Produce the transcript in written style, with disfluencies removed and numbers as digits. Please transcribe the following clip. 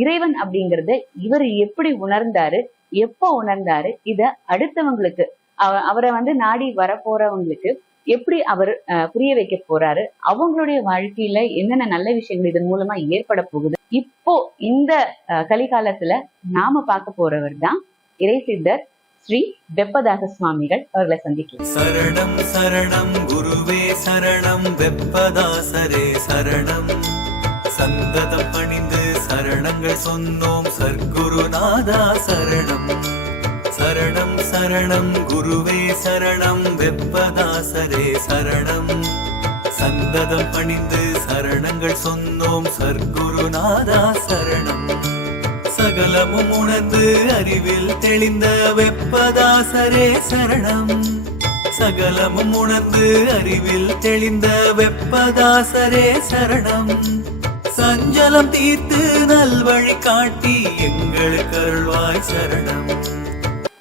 இறைவன் அப்படிங்கறத இவர் எப்படி உணர்ந்தாரு, எப்ப உணர்ந்தாரு, இத அடுத்தவங்களுக்கு அவரை நாடி வரப்போறவங்களுக்கு எப்படி அவர் புரிய வைக்க போறாரு, அவங்களுடைய வாழ்க்கையில என்னென்ன நல்ல விஷயங்கள் இதன் மூலமா ஏற்பட போகுது. இப்போ இந்த கலிகாலத்துல நாம பார்க்க போறவர் தான் இறை சித்தர் ஸ்ரீ வெப்பதாச சுவாமிகள். அவர்களை சந்திக்கலாம். சரணம் சரணம் குருவே சரணம் வெப்பதாசரே சரணம். சந்ததம் பணிந்து சரணங்கள் சொன்னோம் சர்க்குருநாதா சரணம். சரணம் சரணம் குருவே சரணம் வெப்பதாசரே சரணம். சந்ததம் பணிந்து சரணங்கள் சொன்னோம் சர்க்குருநாதா சரணம். சகலமும் உணர்ந்து அறிவில் தெளிந்த வெப்பதாசரே சரணம். சகலமும் உணர்ந்து அறிவில் தெளிந்த வெப்பதாசரே சரணம். சஞ்சலம் தீர்த்து நல்வழி காட்டி எங்களுக்கு அருள்வாய் சரணம்.